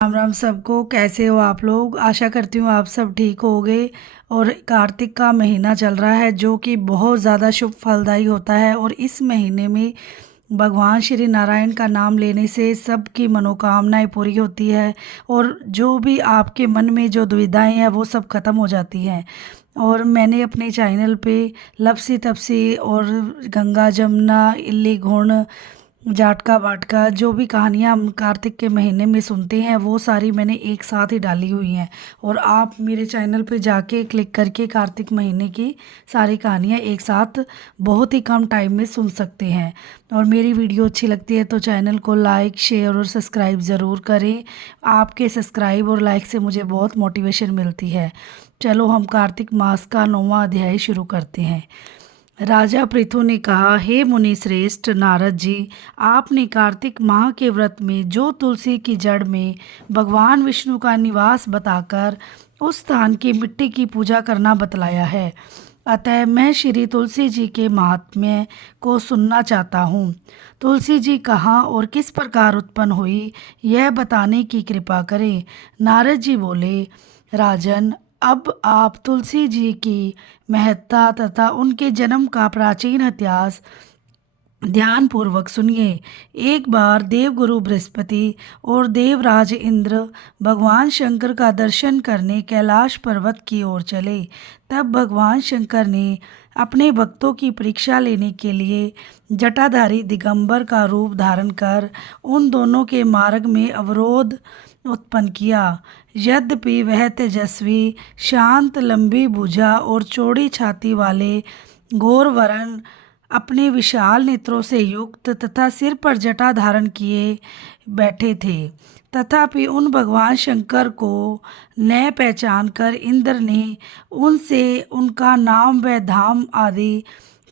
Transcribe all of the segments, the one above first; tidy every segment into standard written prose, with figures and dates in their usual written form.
राम राम सबको। कैसे हो आप लोग? आशा करती हूँ आप सब ठीक होगे। और कार्तिक का महीना चल रहा है जो कि बहुत ज़्यादा शुभ फलदायी होता है। और इस महीने में भगवान श्री नारायण का नाम लेने से सबकी मनोकामनाएं पूरी होती है। और जो भी आपके मन में जो दुविधाएं हैं वो सब खत्म हो जाती हैं। और मैंने अपने चैनल पे लपसी तपसी और गंगा जमुना इल्ली घुण जाटका वाटका जो भी कहानियाँ हम कार्तिक के महीने में सुनते हैं वो सारी मैंने एक साथ ही डाली हुई हैं। और आप मेरे चैनल पे जाके क्लिक करके कार्तिक महीने की सारी कहानियाँ एक साथ बहुत ही कम टाइम में सुन सकते हैं। और मेरी वीडियो अच्छी लगती है तो चैनल को लाइक शेयर और सब्सक्राइब ज़रूर करें। आपके सब्सक्राइब और लाइक से मुझे बहुत मोटिवेशन मिलती है। चलो हम कार्तिक मास का 9वां अध्याय शुरू करते हैं। राजा पृथु ने कहा, हे मुनि श्रेष्ठ नारद जी, आपने कार्तिक माह के व्रत में जो तुलसी की जड़ में भगवान विष्णु का निवास बताकर उस स्थान की मिट्टी की पूजा करना बतलाया है। अतः मैं श्री तुलसी जी के महात्म्य को सुनना चाहता हूँ। तुलसी जी कहाँ और किस प्रकार उत्पन्न हुई यह बताने की कृपा करें। नारद जी बोले, राजन, अब आप तुलसी जी की महत्ता तथा उनके जन्म का प्राचीन इतिहास ध्यान पूर्वक सुनिए। एक बार देवगुरु बृहस्पति और देवराज इंद्र भगवान शंकर का दर्शन करने कैलाश पर्वत की ओर चले। तब भगवान शंकर ने अपने भक्तों की परीक्षा लेने के लिए जटाधारी दिगंबर का रूप धारण कर उन दोनों के मार्ग में अवरोध उत्पन्न किया। यद्यपि वह तेजस्वी, शांत, लंबी भुजा और चौड़ी छाती वाले घोर वर्ण अपने विशाल नेत्रों से युक्त तथा सिर पर जटा धारण किए बैठे थे, तथापि उन भगवान शंकर को न पहचान कर इंद्र ने उनसे उनका नाम व धाम आदि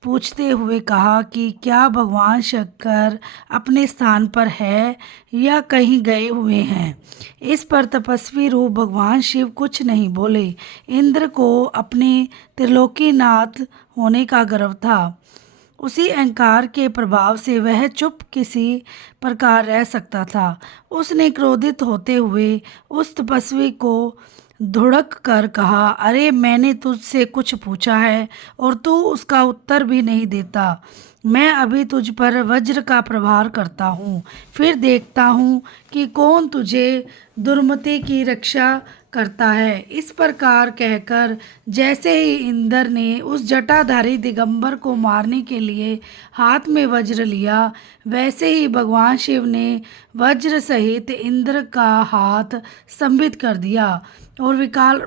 पूछते हुए कहा कि क्या भगवान शंकर अपने स्थान पर है या कहीं गए हुए हैं। इस पर तपस्वी रूप भगवान शिव कुछ नहीं बोले। इंद्र को अपने त्रिलोकीनाथ होने का गर्व था। उसी अहंकार के प्रभाव से वह चुप किसी प्रकार रह सकता था। उसने क्रोधित होते हुए उस तपस्वी को धुड़क कर कहा, अरे मैंने तुझसे कुछ पूछा है और तू उसका उत्तर भी नहीं देता। मैं अभी तुझ पर वज्र का प्रहार करता हूँ, फिर देखता हूँ कि कौन तुझे दुर्मति की रक्षा करता है। इस प्रकार कहकर जैसे ही इंद्र ने उस जटाधारी दिगंबर को मारने के लिए हाथ में वज्र लिया, वैसे ही भगवान शिव ने वज्र सहित इंद्र का हाथ स्तंभित कर दिया और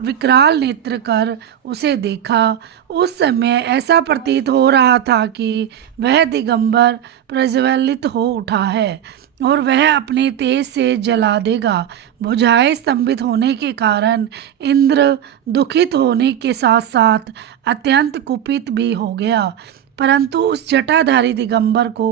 विकराल नेत्र कर उसे देखा। उस समय ऐसा प्रतीत हो रहा था कि वह दिगंबर प्रज्वलित हो उठा है और वह अपने तेज से जला देगा। भुजाएं स्तंभित होने के कारण इंद्र दुखित होने के साथ साथ अत्यंत कुपित भी हो गया। परंतु उस जटाधारी दिगंबर को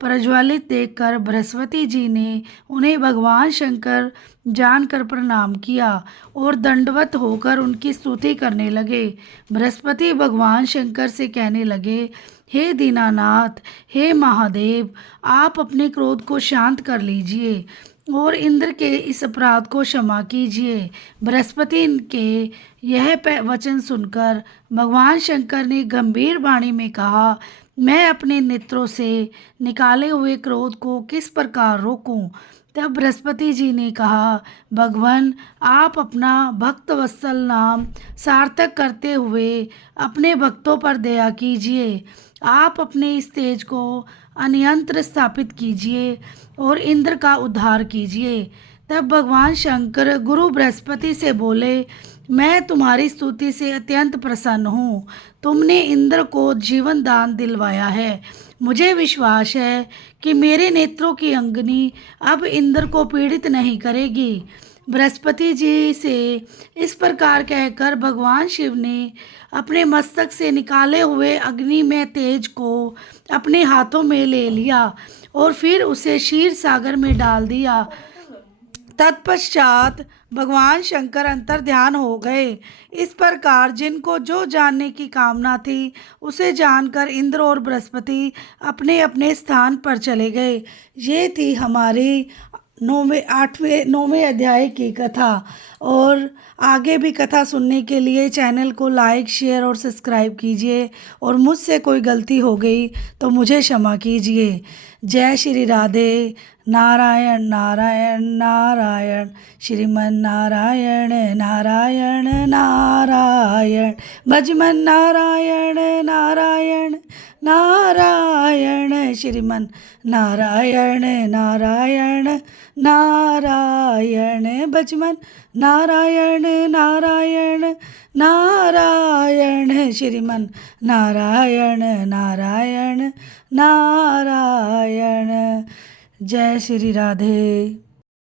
प्रज्वलित देखकर बृहस्पति जी ने उन्हें भगवान शंकर जानकर प्रणाम किया और दंडवत होकर उनकी स्तुति करने लगे। बृहस्पति भगवान शंकर से कहने लगे, हे दीनानाथ, हे महादेव, आप अपने क्रोध को शांत कर लीजिए और इंद्र के इस अपराध को क्षमा कीजिए। बृहस्पति के यह वचन सुनकर भगवान शंकर ने गंभीर वाणी में कहा, मैं अपने नेत्रों से निकाले हुए क्रोध को किस प्रकार रोकूं। तब बृहस्पति जी ने कहा, भगवान, आप अपना भक्त वत्सल नाम सार्थक करते हुए अपने भक्तों पर दया कीजिए। आप अपने इस तेज को अन्यंत्र स्थापित कीजिए और इंद्र का उद्धार कीजिए। तब भगवान शंकर गुरु बृहस्पति से बोले, मैं तुम्हारी स्तुति से अत्यंत प्रसन्न हूँ। तुमने इंद्र को जीवन दान दिलवाया है। मुझे विश्वास है कि मेरे नेत्रों की अग्नि अब इंद्र को पीड़ित नहीं करेगी। बृहस्पति जी से इस प्रकार कहकर भगवान शिव ने अपने मस्तक से निकाले हुए अग्नि में तेज को अपने हाथों में ले लिया और फिर उसे क्षीर सागर में डाल दिया। तत्पश्चात भगवान शंकर अंतर ध्यान हो गए। इस प्रकार जिनको जो जानने की कामना थी उसे जानकर इंद्र और बृहस्पति अपने अपने स्थान पर चले गए। ये थी हमारी नौवें अध्याय की कथा। और आगे भी कथा सुनने के लिए चैनल को लाइक, शेयर और सब्सक्राइब कीजिए। और मुझसे कोई गलती हो गई तो मुझे क्षमा कीजिए। जय श्री राधे। नारायण नारायण नारायण, श्रीमन नारायण नारायण नारायण, भजमन नारायण नारायण नारायण, श्रीमन नारायण नारायण नारायण, भजमन नारायण नारायण नारायण, श्रीमन नारायण नारायण नारायण। जय श्री राधे।